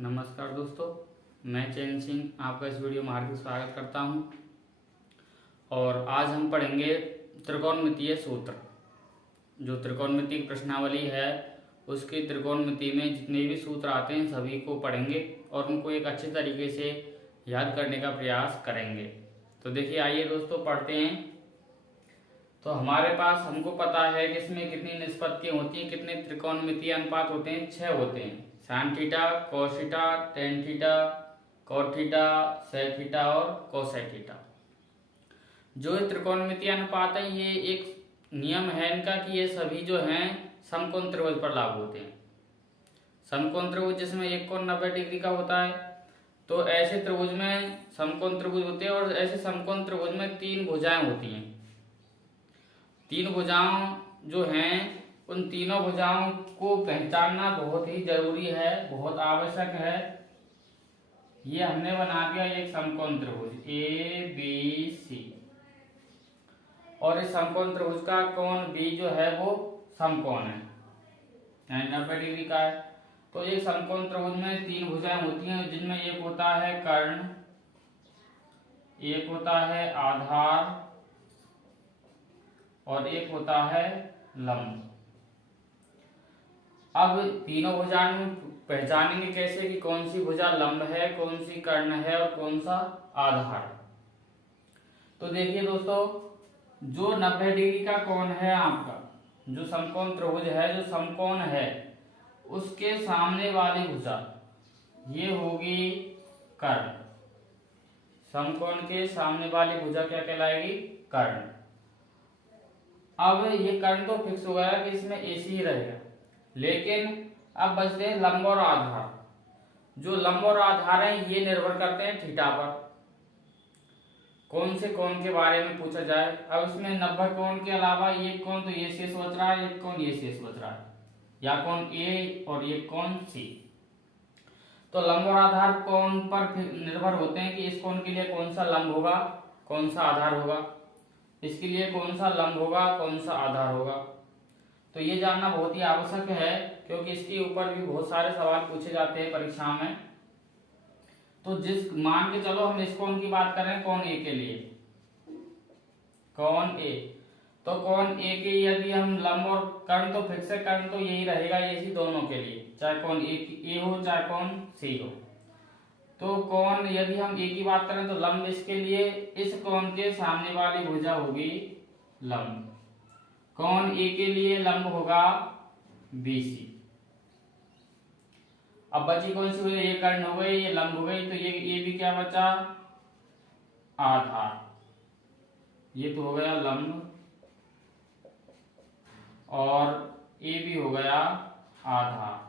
नमस्कार दोस्तों, मैं चैन सिंह आपका इस वीडियो में हार्दिक स्वागत करता हूं। और आज हम पढ़ेंगे त्रिकोणमितीय सूत्र। जो त्रिकोणमिति की प्रश्नावली है उसकी त्रिकोणमिति में जितने भी सूत्र आते हैं सभी को पढ़ेंगे और उनको एक अच्छे तरीके से याद करने का प्रयास करेंगे। तो देखिए, आइए दोस्तों पढ़ते हैं। तो हमारे पास हमको पता है कि इसमें कितनी निष्पत्तियां होती हैं, कितने त्रिकोणमितीय अनुपात होते हैं, 6 होते हैं। Sine theta, cos theta, tan theta, cot theta, sec theta और कोसेक थीटा। जो त्रिकोणमितीय अनुपात है ये एक नियम है इनका कि ये सभी जो हैं समकोण त्रिभुज पर लागू होते हैं। समकोण त्रिभुज जिसमें एक कोण 90 डिग्री का होता है, तो ऐसे त्रिभुज में समकोण त्रिभुज होते हैं। और ऐसे समकोण त्रिभुज में 3 भुजाएं होती हैं। 3 भुजाओं जो हैं उन तीनों भुजाओं को पहचानना बहुत ही जरूरी है, बहुत आवश्यक है। ये हमने बना दिया एक समकोण त्रिभुज ABC और इस समकोण त्रिभुज का कोण B जो है वो समकोण है, 90 डिग्री का है। तो एक समकोण त्रिभुज में 3 भुजाएं होती हैं जिनमें एक होता है कर्ण, एक होता है आधार और एक होता है लंब। अब तीनों भुजाओं पहचानेंगे कैसे कि कौन सी भुजा लंब है, कौन सी कर्ण है और कौन सा आधार। तो देखिए दोस्तों, जो 90 डिग्री का कोण है आपका, जो समकोण त्रिभुज है, जो समकोण है, उसके सामने वाली भुजा ये होगी कर्ण। समकोण के सामने वाली भुजा क्या कहलाएगी? कर्ण। अब ये कर्ण तो फिक्स हो गया कि इसमें AC ही रहेगा, लेकिन अब बचते हैं लंब और आधार। जो लंब और आधार हैं ये निर्भर करते हैं थीटा पर। कौन से कोण के बारे में पूछा जाए, अब इसमें 90 कोण के अलावा एक कोण तो ये शेष बच रहा है, एक कोण ये शेष बच रहा है, या कोण A और एक कोण C। तो लंब और आधार कोण पर निर्भर होते हैं कि इस कोण के लिए कौन सा लंब होगा, कौन सा आधार होगा, इसके लिए कौन सा लंब होगा, कौन सा आधार होगा। तो ये जानना बहुत ही आवश्यक है क्योंकि इसके ऊपर भी बहुत सारे सवाल पूछे जाते हैं परीक्षा में। तो जिस मान के चलो हम इस कोण की बात करें, कोण A के लिए, कोण A, तो कोण A के यदि हम लंब और कर्ण तो फिक्स है, कर्ण तो यही रहेगा AC दोनों के लिए, चाहे कोण A हो चाहे कोण C हो। तो कोण यदि हम A की बात करें तो लंब इसके लिए इस कोण के सामने वाली भुजा होगी लंब। कोण A के लिए लंब होगा BC। अब बची कौन सी भुजा? ये कर्ण हो गई, ये लंब हो गई, तो ये भी क्या बचा? आधार। ये तो हो गया लंब और A भी हो गया आधार।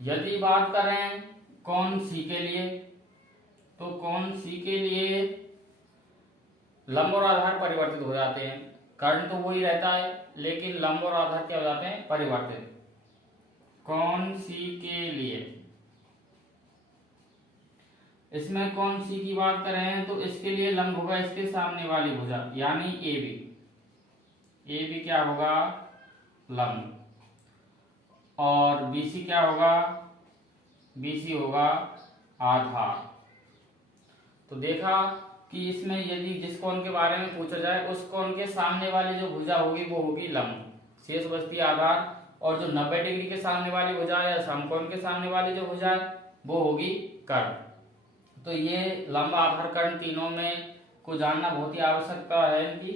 यदि बात करें कोण C के लिए, तो कोण C के लिए लंब और आधार परिवर्तित हो जाते हैं। कर्ण तो वही रहता है लेकिन लंब और आधार क्या हो जाते हैं? परिवर्तित। कोण C के लिए, इसमें कोण C की बात करें तो इसके लिए लंब होगा इसके सामने वाली भुजा यानी AB क्या होगा? लंब। और BC क्या होगा? BC होगा आधार। तो देखा कि इसमें यदि जिस कोण के बारे में पूछा जाए उस कोण के सामने वाली जो भुजा होगी वो होगी लंब, शेष बचती आधार। और जो 90 डिग्री के सामने वाली भुजा या समकोण के सामने वाली जो भुजा है वो होगी कर्ण। तो ये लंब, आधार, कर्ण तीनों में को जानना बहुत ही आवश्यकता है इनकी।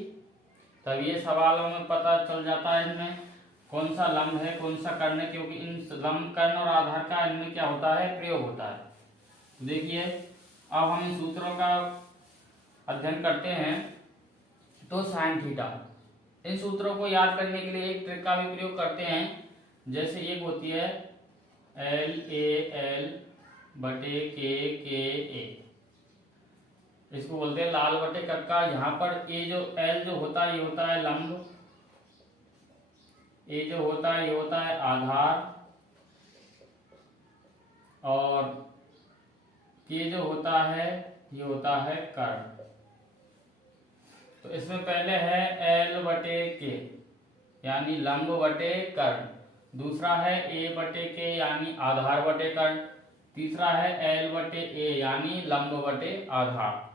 तब ये सवालों में पता चल जाता है इनमें कौन सा लंब है, कौन सा कर्ण है, क्योंकि इन लंब, कर्ण और आधार का इनमें क्या होता है? प्रयोग होता है। देखिए, अब हम इन सूत्रों का अध्ययन करते हैं। तो साइन थीटा, इन सूत्रों को याद करने के लिए एक ट्रिक का भी प्रयोग करते हैं। जैसे एक होती है LAL बटे KKA, इसको बोलते हैं लाल बटे कक्का। यहाँ पर L जो होता है ये होता है लंब, A जो होता है ये होता है आधार, और K जो होता है ये होता है कर्ण। तो इसमें पहले है L बटे K यानी लंब बटे कर्ण। दूसरा है a बटे k यानी आधार बटे कर्ण, तीसरा है l बटे a यानी लंब बटे आधार।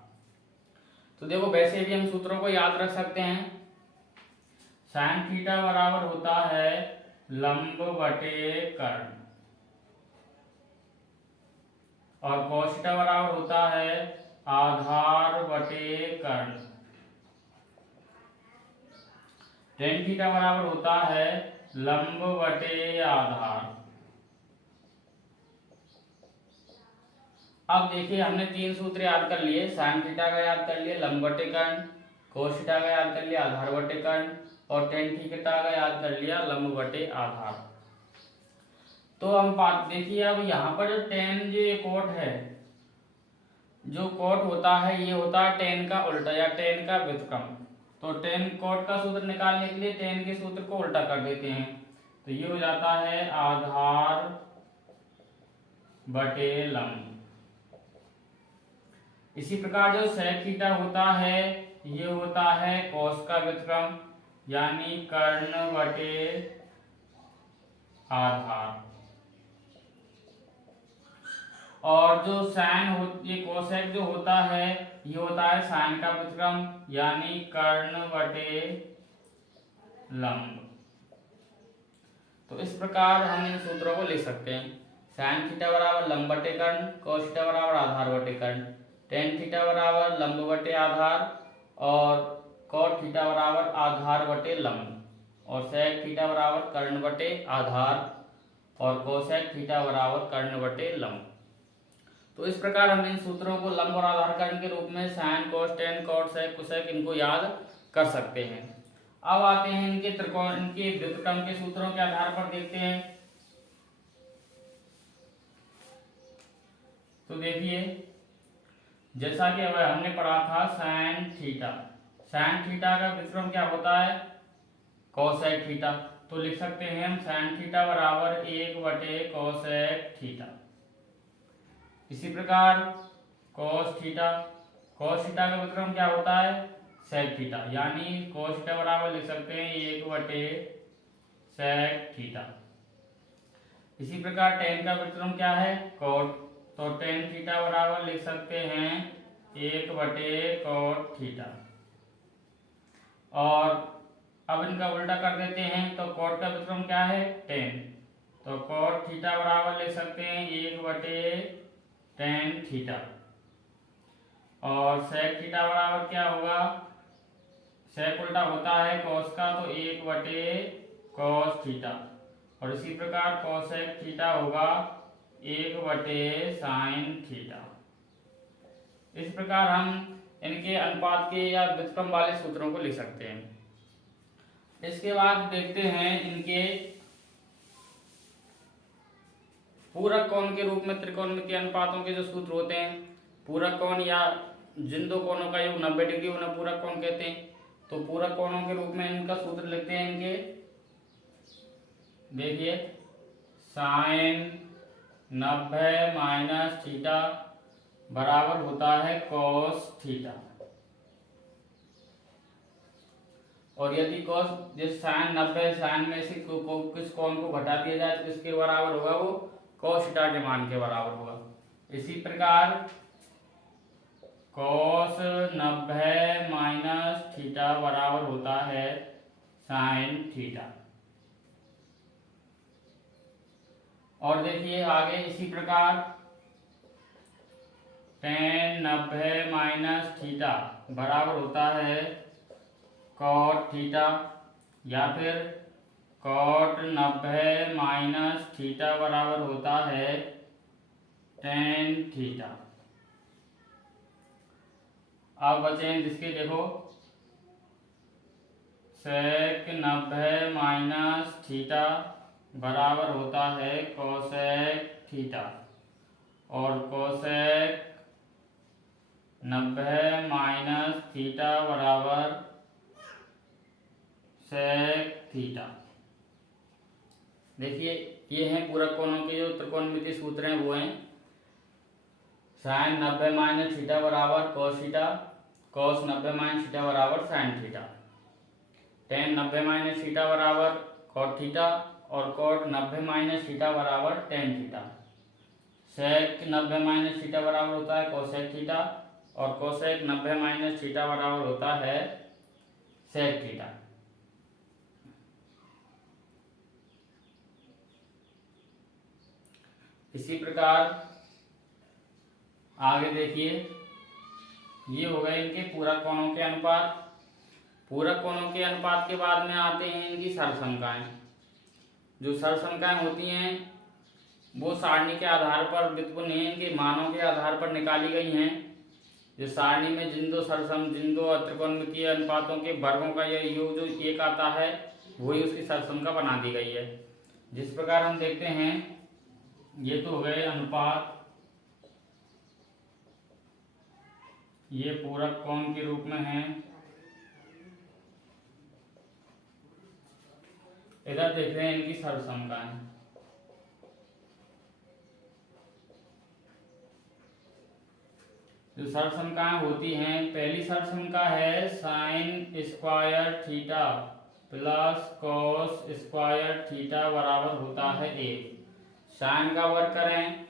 तो देखो वैसे भी हम सूत्रों को याद रख सकते हैं। साइन थीटा बराबर होता है लंब बटे कर्ण और कॉस थीटा बराबर होता है आधार बटे कर्ण। टेन थीटा बराबर होता है लंब बटे आधार। अब देखिए हमने तीन सूत्र याद कर लिए, साइन थीटा का याद कर लिए लंब बटे कर्ण, कोस थीटा का याद कर लिया आधार बटे कर्ण और टेन थीटा का याद कर लिया लंब बटे आधार। तो हम बात देखिए अब यहाँ पर जो टेन जो ये कोट है, जो कोट होता है ये होता है टेन का उल्टा या टेन का व्युत्क्रम। तो टेन कोट का सूत्र निकालने के लिए टेन के सूत्र को उल्टा कर देते हैं, तो ये हो जाता है आधार बटे लंब। इसी प्रकार जो सेक थीटा होता है ये होता है कोस का व्युत्क्रम यानी कर्ण बटे आधार। और जो साइन ये कोसेक जो होता है ये होता है साइन का व्युत्क्रम यानी कर्ण बटे लंब। तो इस प्रकार हम इन सूत्रों को लिख सकते हैं। साइन थीटा बराबर लंब बटे कर्ण, कोस थीटा बराबर आधार बटे कर्ण, टेन थीटा बराबर लंब बटे आधार और कॉट थीटा बराबर आधार बटे लंब और सेक थीटा बराबर कर्ण बटे आधार और कोसेक थीटा बराबर कर्ण बटे लंब। तो इस प्रकार हम इन सूत्रों को लंब और आधार कर्ण के रूप में sine cos tan cot sec cosec इनको याद कर सकते हैं। अब आते हैं इनके त्रिकोण इनके व्युत्क्रम के सूत्रों के आधार पर देखते हैं। तो देखिए जैसा कि अब हमने पढ़ा था साइन थीटा का व्युत्क्रम क्या होता है कोसेक थीटा। तो लिख सकते हैं हम साइन थीटा बराबर 1 बटे कोसेक थीटा। इसी प्रकार कोस थीटा का व्युत्क्रम क्या होता है सेक थीटा यानी कोस थीटा बराबर लिख सकते हैं 1 बटे सेक थीटा। इसी प्रकार टेन का व्युत्क्रम क्या है कोट, तो टेन थीटा बराबर लिख सकते हैं 1 बटे कोट थीटा। और अब इनका उल्टा कर देते हैं तो कोट का व्युत्क्रम क्या है टेन, तो कोट थीटा बराबर लिख सकते हैं 1 बटे टेन थीटा। और सेक थीटा बराबर क्या होगा, सेक उल्टा होता है कोस का तो 1 बटे कोस थीटा और इसी प्रकार कोसेक थीटा होगा 1 बटे साइन थीटा। इस प्रकार हम इनके अनुपात के या व्युत्क्रम वाले सूत्रों को लिख सकते हैं। इसके बाद देखते हैं इनके पूरक कोण के रूप में त्रिकोणमितीय अनुपातों के जो सूत्र होते हैं। पूरक कोण या जिन दो कोणों का योग 90 डिग्री उन्हें पूरक कोण कहते हैं। तो पूरक कोणों के रूप में इनका सूत्र लिखते हैं इनके, देखिए साइन 90 माइनस थीटा बराबर होता है कोस थीटा। और यदि कोस जिस साइन 90 साइन में से किस कोण को घटा दिया जाए तो किसके बराबर होगा, वो कोस थीटा के मान के बराबर होगा। इसी प्रकार कोस 90 माइनस थीटा बराबर होता है साइन थीटा। और देखिए आगे इसी प्रकार टेन 90 माइनस थीटा बराबर होता है कॉट थीटा या फिर कॉट 90 माइनस थीटा बराबर होता है टेन थीटा। अब बचे जिसके देखो सेक 90 माइनस थीटा बराबर होता है कोसेक थीटा और कोसेक 90 माइनस थीटा बराबर सेक थीटा। देखिए ये हैं पूरक कोणों के जो त्रिकोणमितीय सूत्र हैं वो हैं साइन 90 माइनस थीटा बराबर कोस थीटा, कोस 90 माइनस थीटा बराबर sine theta, ten 90 minus theta बराबर कॉट थीटा और कॉट 90 माइनस थीटा बराबर टेन थीटा। सेक 90 माइनस थीटा बराबर होता है कोसेक थीटा और कोसेक 90 माइनस थीटा बराबर होता है सेक थीटा। इसी प्रकार आगे देखिए, ये हो गए इनके पूरक कोणों के अनुपात। पूरक कोणों के अनुपात के बाद में आते हैं इनकी सरसंख्याएं। जो सरसंख्याएं होती हैं वो सारणी के आधार पर व्युत्पन्न है, इनके मानों के आधार पर निकाली गई हैं। जो सारणी में जिन दो त्रिकोणमितीय अनुपातों के वर्गों का यह योग जो एक आता है वही उसकी सरसंख्या बना दी गई है। जिस प्रकार हम देखते हैं, ये तो हो गए अनुपात, ये पूरक कोण के रूप में है। इधर देख रहे हैं इनकी सरसंख्याएं। जो सरसंख्याएं होती हैं, पहली सरसंख्या है sine square theta plus cos square theta बराबर होता है 1। साइन का वर्ग करें,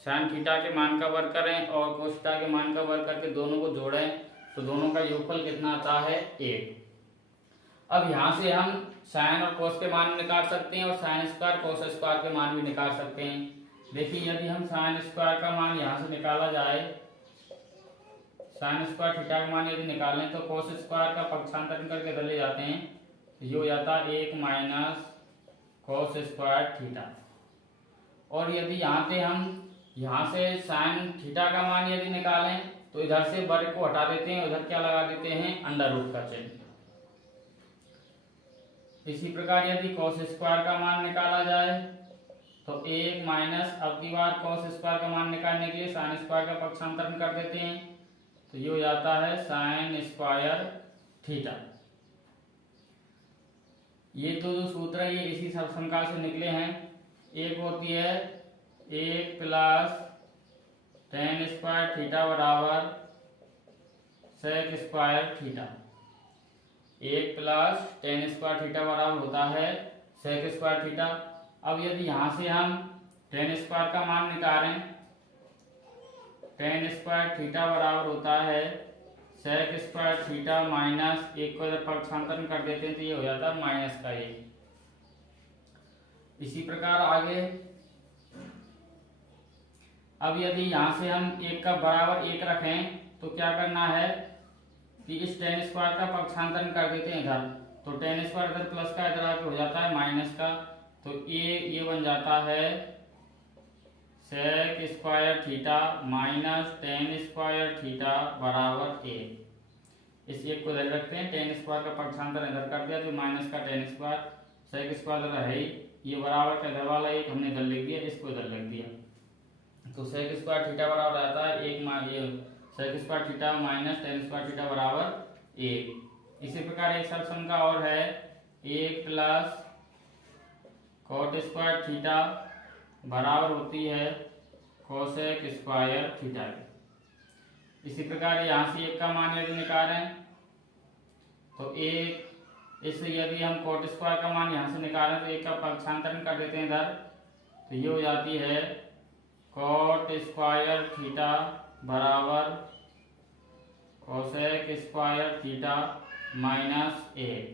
साइन थीटा के मान का वर्ग करें और कोस थीटा के मान का वर्ग करके दोनों को जोड़ें तो दोनों का योगफल कितना आता है 1। अब यहाँ से हम साइन और कोस के मान निकाल सकते हैं और साइन स्क्वायर कोस स्क्वायर के मान भी निकाल सकते हैं। देखिए, यदि हम साइन स्क्वायर का मान यहाँ से निकाला जाए, साइन स्क्वायर थीटा का मान यदि निकालें तो कोस स्क्वायर का पक्षांतरण करके इधर ले जाते हैं तो ये हो जाता है 1 माइनस कोस स्क्वायर थीटा। और यदि यहाँ से साइन थीटा का मान यदि निकालें तो इधर से वर्ग को हटा देते हैं, उधर क्या लगा देते हैं अंडर रूट का चिन्ह। इसी प्रकार यदि कॉस स्क्वायर का मान निकाला जाए तो 1 माइनस, अब की बार कॉस स्क्वायर का मान निकालने के लिए साइन स्क्वायर का पक्षांतरण कर देते हैं तो ये हो जाता है साइन स्क्वायर थीटा। ये तो जो सूत्र है ये इसी सरसंख्या से निकले हैं। एक होती है 1 प्लस टेन स्क्वायर थीटा बराबर sec square theta. 1 plus tan square theta बराबर होता है सेक स्क्वायर थीटा। अब यदि यहाँ से हम टेन स्क्वायर का मान निकालें, टेन स्क्वायर थीटा बराबर होता है सेक स्क्वायर थीटा माइनस 1 को इधर पक्षांतरण कर देते हैं तो ये हो जाता है माइनस का 1। इसी प्रकार आगे, अब यदि यहाँ से हम 1 का बराबर 1 रखें तो क्या करना है कि इस टेन स्क्वायर का पक्षांतरण कर देते हैं इधर, तो टेन स्क्वायर इधर प्लस का इधर आके हो जाता है माइनस का, तो ये बन जाता है sec square theta minus tan square theta बराबर 1। इस 1 को इधर रखते हैं, टेन स्क्वायर का पक्षांतरण इधर कर दिया तो माइनस का टेन स्क्वायर, सेक स्क्वायर इधर है ही, ये बराबर का इधर वाला 1 हमने इधर लिख दिया, इसको इधर लिख दिया तो सेक स्क्वायर थीटा बराबर आता है 1 ये sec square theta minus tan square theta बराबर 1। इसी प्रकार एक सरसंख्या और है 1 प्लस कॉट स्क्वायर थीटा बराबर होती है कोसेक स्क्वायर थीटा। इसी प्रकार यहाँ से 1 का मान यदि निकालें तो 1, इससे यदि हम कॉट स्क्वायर का मान यहाँ से निकालें तो 1 का पक्षांतरण कर देते हैं इधर तो ये हो जाती है कॉट स्क्वायर थीटा बराबर कोसेक स्क्वायर थीटा माइनस 1।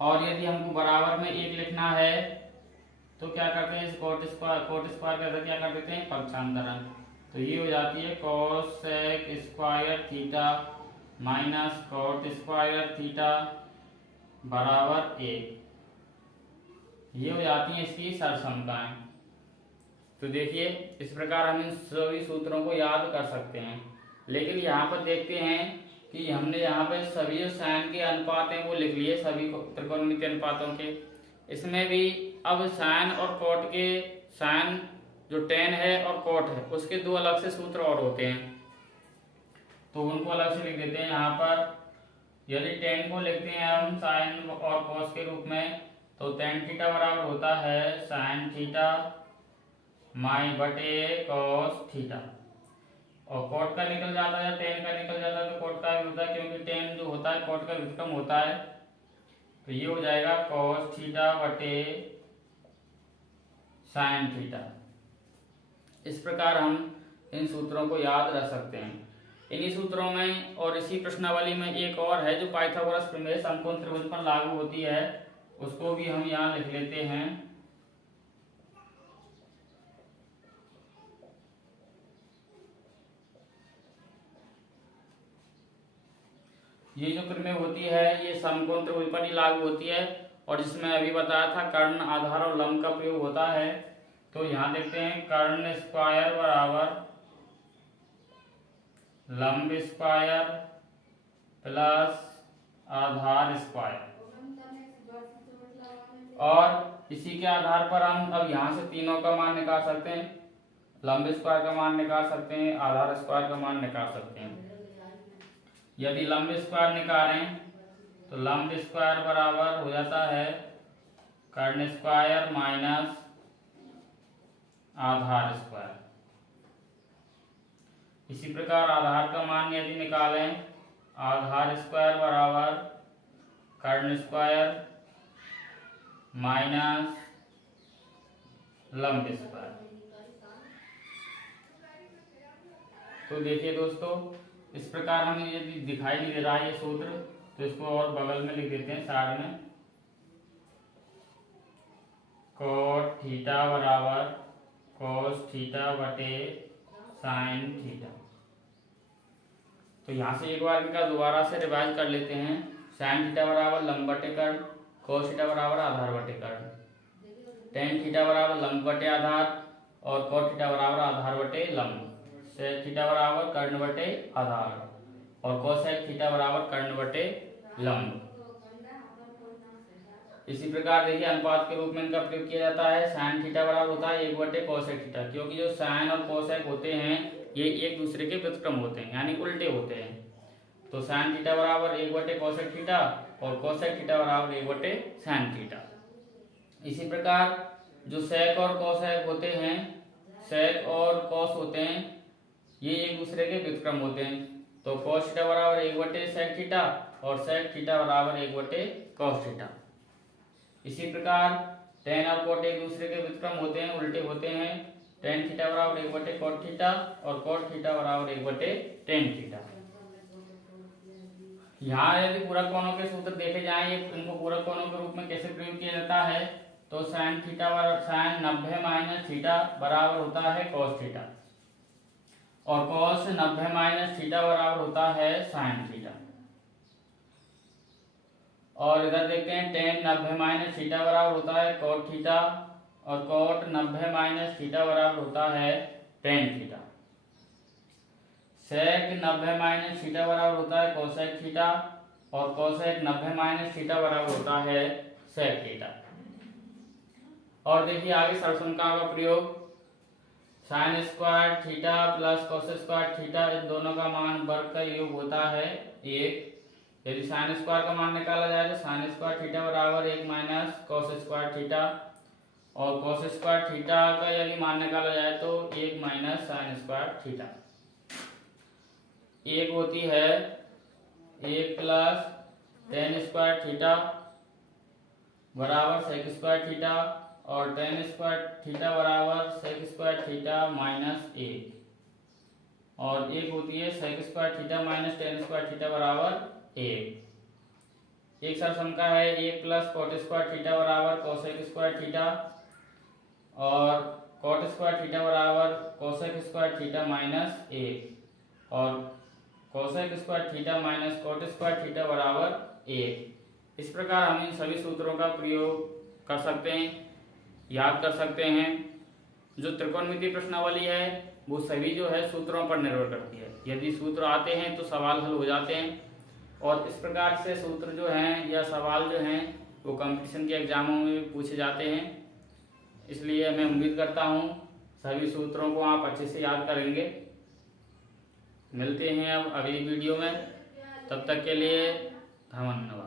और यदि हमको बराबर में 1 लिखना है तो क्या करते हैं, इस कॉट स्क्वायर का इधर क्या कर देते हैं पक्षांतरण, तो ये हो जाती है cosec square theta minus cot square theta बराबर 1। ये हो जाती है इसकी सरसंख्याएं। तो देखिए, इस प्रकार हम इन सभी सूत्रों को याद कर सकते हैं। लेकिन यहाँ पर देखते हैं कि हमने यहाँ पे सभी जो साइन के अनुपात हैं वो लिख लिए, सभी त्रिकोणमितीय अनुपातों के। इसमें भी अब साइन और कॉट के, साइन जो टेन है और कॉट है उसके 2 अलग से सूत्र और होते हैं तो उनको अलग से लिख देते हैं। यहाँ पर यदि टेन को लिखते हैं हम साइन और कॉस के रूप में तो टेन थीटा बराबर होता है साइन थीटा माई बटे कॉस थीटा, और कॉट का निकल जाता है, टेन का निकल जाता है तो कॉट का भी होता है, क्योंकि टेन जो होता है कॉट का व्युत्क्रम होता है। तो ये हो जाएगा cos थीटा बटे sin थीटा। इस प्रकार हम इन सूत्रों को याद रख सकते हैं। इन्हीं सूत्रों में और इसी प्रश्नावली में एक और है जो पाइथागोरस प्रमेय समकोण त्रिभुज पर लागू होती है, उसको भी हम यहाँ लिख लेते हैं। ये जो प्रमेय होती है ये समकोण त्रिभुज पर ही लागू होती है, और जिसमें अभी बताया था कर्ण, आधार और लंब का प्रयोग होता है। तो यहाँ देखते हैं कर्ण स्क्वायर बराबर लंब स्क्वायर प्लस आधार स्क्वायर, और इसी के आधार पर हम अब यहाँ से तीनों का मान निकाल सकते हैं। लंब स्क्वायर का मान निकाल सकते हैं, आधार स्क्वायर का मान निकाल सकते हैं। यदि लंब स्क्वायर निकालें तो लंब स्क्वायर बराबर हो जाता है कर्ण स्क्वायर माइनस आधार स्क्वायर। इसी प्रकार आधार का मान यदि निकालें, आधार स्क्वायर बराबर कर्ण स्क्वायर माइनस लंब स्क्वायर। तो देखिए दोस्तों, इस प्रकार हमें यदि दिखाई नहीं दे रहा है ये सूत्र, तो इसको और बगल में लिख देते हैं साइड में। cot थीटा बराबर cos थीटा बटे sin थीटा। तो यहाँ से एक बार इनका दोबारा से रिवाइज कर लेते हैं। sin थीटा बराबर लंब बटे कर्ण, cos थीटा बराबर आधार बटे कर्ण, tan थीटा बराबर लंब बटे आधार और cot थीटा बराबर आधार बटे लंब, sec थीटा बराबर कर्ण बटे आधार और cosec थीटा बराबर कर्ण बटे लंब। इसी प्रकार देखिए अनुपात के रूप में इनका प्रयोग किया जाता है। sin थीटा बराबर होता है 1 बटे cosec थीटा, क्योंकि जो sin और cosec होते हैं ये एक दूसरे के व्युत्क्रम होते हैं, यानी उल्टे होते हैं। तो sin थीटा बराबर 1 बटे cosec थीटा और cosec थीटा बराबर 1 बटे sin थीटा। इसी प्रकार जो sec और cosec होते हैं, sec और cos होते हैं, ये एक दूसरे के व्युत्क्रम होते हैं। तो cos थीटा बराबर 1 बटे sec थीटा और sec थीटा बराबर 1 बटे cos थीटा। इसी प्रकार tan और cot एक दूसरे के व्युत्क्रम होते हैं, उल्टे होते हैं। tan थीटा बराबर 1 बटे cot थीटा और cot थीटा बराबर 1 बटे tan थीटा। यहाँ यदि पूरक कोणों के सूत्र देखे जाएं, इनको पूरक कोणों के रूप में कैसे प्रयोग किया जाता है, तो sin थीटा बराबर sin 90 माइनस थीटा बराबर होता है cos थीटा और cos 90 माइनस थीटा बराबर होता है sin थीटा। और इधर देखते हैं tan 90 माइनस थीटा बराबर होता है cot थीटा और cot 90 माइनस थीटा बराबर होता है tan theta. sec 90 minus theta बराबर होता है cosec थीटा और cosec 90 माइनस थीटा बराबर होता है sec थीटा। और देखिए आगे सरसंख्या का प्रयोग, sin square theta plus cos square theta, इन दोनों का मान वर्ग का योग होता है 1। यदि sin स्क्वायर का मान निकाला जाए तो sin स्क्वायर थीटा बराबर 1 माइनस cos स्क्वायर थीटा और cos स्क्वायर थीटा का यदि मान निकाला जाए तो 1 माइनस sin स्क्वायर थीटा। एक होती है 1 प्लस tan स्क्वायर थीटा बराबर sec स्क्वायर थीटा और tan स्क्वायर थीटा बराबर sec स्क्वायर थीटा माइनस 1 और एक होती है sec square theta minus tan square theta बराबर 1। एक सरसंख्या है 1 प्लस cot स्क्वायर थीटा बराबर cosec स्क्वायर थीटा और cot स्क्वायर थीटा बराबर cosec स्क्वायर थीटा माइनस 1 और cosec square theta minus cot square theta बराबर 1। इस प्रकार हम इन सभी सूत्रों का प्रयोग कर सकते हैं, याद कर सकते हैं। जो त्रिकोणमितीय प्रश्नावली है वो सभी जो है सूत्रों पर निर्भर करती है। यदि सूत्र आते हैं तो सवाल हल हो जाते हैं, और इस प्रकार से सूत्र जो हैं या सवाल जो हैं वो कंपटीशन के एग्जामों में पूछे जाते हैं। इसलिए मैं उम्मीद करता हूँ सभी सूत्रों को आप अच्छे से याद करेंगे। मिलते हैं अब अगली वीडियो में, तब तक के लिए धन्यवाद।